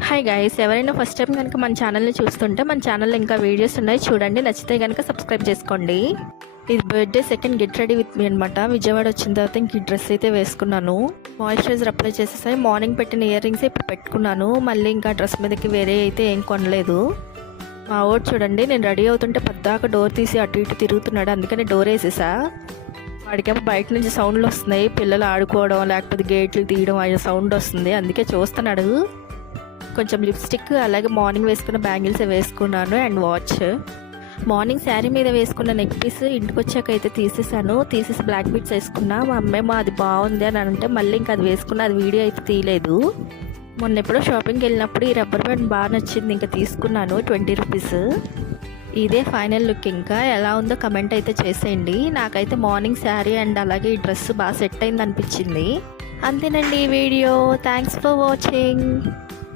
Hi guys, ఎవరైనా first time కనుక మన ఛానల్ని చూస్తుంటే మన ఛానల్లో ఇంకా వీడియోస్ ఉన్నాయి చూడండి. నచ్చితే కనుక సబ్స్క్రైబ్ చేసుకోండి. ఇది birthday second get ready with me అనమాట. విజయవాడ వచ్చిన తర్వాత ఇంక ఈ డ్రెస్ అయితే వేసుకున్నాను. మాయిశ్చరైజర్ అప్లై చేసేసాయి. మార్నింగ్ పెట్టిన ఇయర్ రింగ్స్ ఇప్పుడు పెట్టుకున్నాను. మళ్ళీ ఇంకా డ్రెస్ మీదకి వేరే అయితే ఏం కొనలేదు. మా ఓట్ చూడండి, నేను రెడీ అవుతుంటే పద్దాక డోర్ తీసి అటు ఇటు తిరుగుతున్నాడు. అందుకని డోర్ వేసేసా. వాడికేమో బయట నుంచి సౌండ్లు వస్తున్నాయి, పిల్లలు ఆడుకోవడం లేకపోతే గేట్లు తీయడం అయ్యే సౌండ్ వస్తుంది. అందుకే చూస్తున్నాడు. కొంచెం లిప్స్టిక్ అలాగే మార్నింగ్ వేసుకున్న బ్యాంగిల్స్ వేసుకున్నాను అండ్ వాచ్. మార్నింగ్ శారీ మీద వేసుకున్న నెక్ పీస్ ఇంటికి వచ్చాక అయితే తీసేసి బ్లాక్ బీట్స్ వేసుకున్నా. మా అమ్మేమో అది బాగుంది అని అంటే మళ్ళీ ఇంకా అది వేసుకున్న, అది వీడియో అయితే తీయలేదు. మొన్న ఎప్పుడో షాపింగ్కి వెళ్ళినప్పుడు ఈ రబ్బర్ బ్యాండ్ బాగా నచ్చింది, ఇంకా తీసుకున్నాను 20 రూపీస్. ఇదే ఫైనల్ లుక్. ఇంకా ఎలా ఉందో కమెంట్ అయితే చేసేయండి. నాకైతే మార్నింగ్ శారీ అండ్ అలాగే ఈ డ్రెస్ బాగా సెట్ అయింది అనిపించింది. అంతేనండి ఈ వీడియో. Thanks for watching.